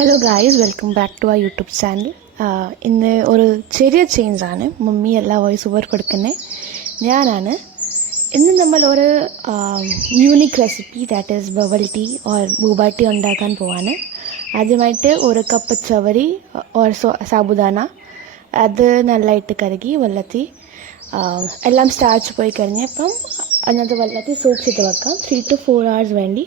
Hello guys, welcome back to ആ YouTube channel. ഇന്ന് ഒരു ചെറിയ ചേഞ്ചാണ്. മമ്മി എല്ലാ വോയിസ് ഓവർ കൊടുക്കുന്നത് ഞാനാണ്. ഇന്ന് നമ്മൾ ഒരു unique recipe, that is bubble tea or boba tea ഉണ്ടാക്കാൻ പോവാണ്. ആദ്യമായിട്ട് ഒരു കപ്പ് ചവരി ഓർ സാബുദാന അത് നല്ലതായിട്ട് കഴുകി വെള്ളത്തിൽ എല്ലാം സ്റ്റാർച്ച് പോയി കഴിഞ്ഞപ്പം അതിനകത്ത് വെള്ളത്തിൽ സൂക്ഷിച്ചിട്ട് വെക്കാം 3 to 4 hours വേണ്ടി.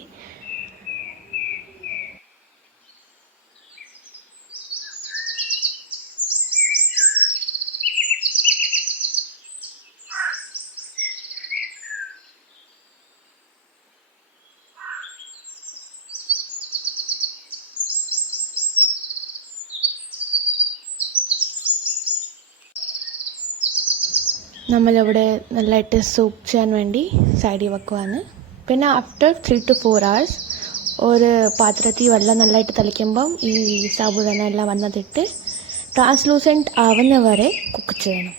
നമ്മളിവിടെ നല്ലതായിട്ട് സോക്ക് ചെയ്യാൻ വേണ്ടി സൈഡിൽ വെക്കുവാണ്. പിന്നെ ആഫ്റ്റർ 3 to 4 hours ഒരു പാത്രത്തിൽ വെള്ളം നല്ലതായിട്ട് തളിക്കുമ്പം ഈ സാബുദാന എല്ലാം വന്നതിട്ട് ട്രാൻസ്ലൂസൻറ്റ് ആവുന്ന വരെ കുക്ക് ചെയ്യണം.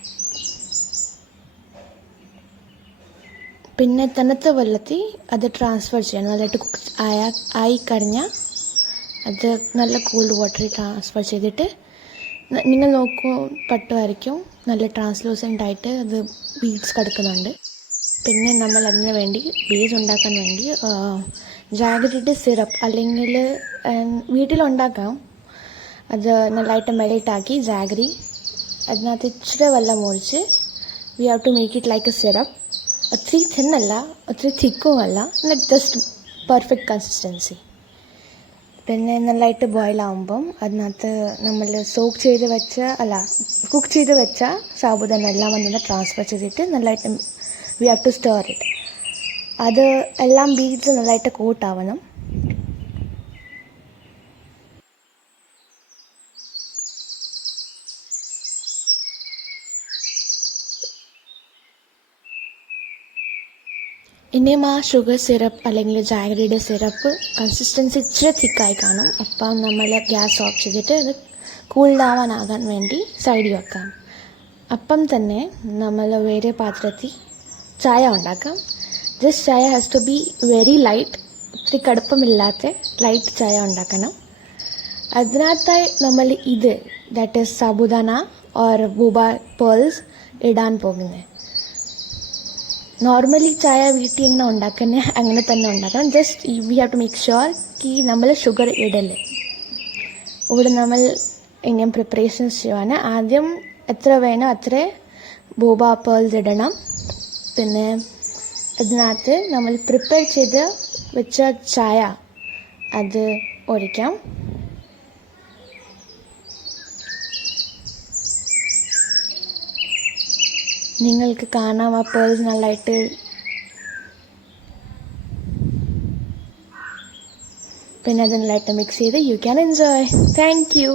പിന്നെ തണുത്ത വെള്ളത്തിൽ അത് ട്രാൻസ്ഫർ ചെയ്യണം. നല്ലതായിട്ട് കുക്ക് ആയിക്കഴിഞ്ഞാൽ അത് നല്ല കോൾഡ് വാട്ടറിൽ ട്രാൻസ്ഫർ ചെയ്തിട്ട് നിങ്ങൾ നോക്കുമ്പോൾ പട്ടുമായിരിക്കും നല്ല ട്രാൻസ്ലൂസൻ്റ് ആയിട്ട് അത് ബീഡ്സ് കിടക്കുന്നുണ്ട്. പിന്നെ നമ്മൾ അതിന് വേണ്ടി ബേസ് ഉണ്ടാക്കാൻ വേണ്ടി ജാഗരിയുടെ സിറപ്പ് അല്ലെങ്കിൽ വീട്ടിലുണ്ടാക്കാം. അത് നല്ലതായിട്ട് മെൽറ്റാക്കി ജാഗരി അതിനകത്ത് ഇച്ചിരി വെള്ളം ഒഴിച്ച് we have to make it like a syrup. ഒത്തിരി തിന്നല്ല, ഒത്തിരി തിക്കും അല്ല, ലൈക്ക് ജസ്റ്റ് പെർഫെക്റ്റ് കൺസിസ്റ്റൻസി. പിന്നെ നല്ലതായിട്ട് ബോയിലാവുമ്പം അതിനകത്ത് നമ്മൾ കുക്ക് ചെയ്ത് വെച്ച സാബുദാന എല്ലാം വന്നത് ട്രാൻസ്ഫർ ചെയ്തിട്ട് നല്ലതായിട്ട് we have to store it. അത് എല്ലാം ബീഡ്സ് നല്ലതായിട്ട് കോട്ടാവണം. ഇനിയും ആ ഷുഗർ സിറപ്പ് അല്ലെങ്കിൽ ജാഗരിയുടെ സിറപ്പ് കൺസിസ്റ്റൻസി ഇച്ചിരി തിക്കായി കാണും. അപ്പം നമ്മൾ ഗ്യാസ് ഓഫ് ചെയ്തിട്ട് അത് കൂൾ ഡൗൺ ആകാൻ വേണ്ടി സൈഡിൽ വെക്കാം. അപ്പം തന്നെ നമ്മൾ വേറെ പാത്രത്തിൽ ചായ ഉണ്ടാക്കാം. This chai has to be very light, ഒത്തിരി കടുപ്പമില്ലാത്ത ലൈറ്റ് ചായ ഉണ്ടാക്കണം. അതിനകത്തായി നമ്മൾ that is sabudana or boba pearls ഇടാൻ പോകുന്നത്. നോർമലി ചായ വീട്ടിൽ എങ്ങനെ ഉണ്ടാക്കുന്നത് അങ്ങനെ തന്നെ ഉണ്ടാക്കണം. Just we have to make sure നമ്മൾ ഷുഗർ ഇടല്ലേ. ഇവിടെ നമ്മൾ ഇങ്ങനെ പ്രിപ്പറേഷൻസ് ചെയ്യുവാണ്. ആദ്യം എത്ര വേണോ അത്ര ബൂബ പേൾസ് ഇടണം. പിന്നെ അതിനകത്ത് നമ്മൾ പ്രിപ്പയർ ചെയ്ത് വെച്ച ചായ അത് ഒഴിക്കാം. നിങ്ങൾക്ക് കാണാം ആ പേൾസ് നല്ലതായിട്ട് പിന്നെ അത് നല്ലതായിട്ട് മിക്സ് ചെയ്ത് you can enjoy. Thank you.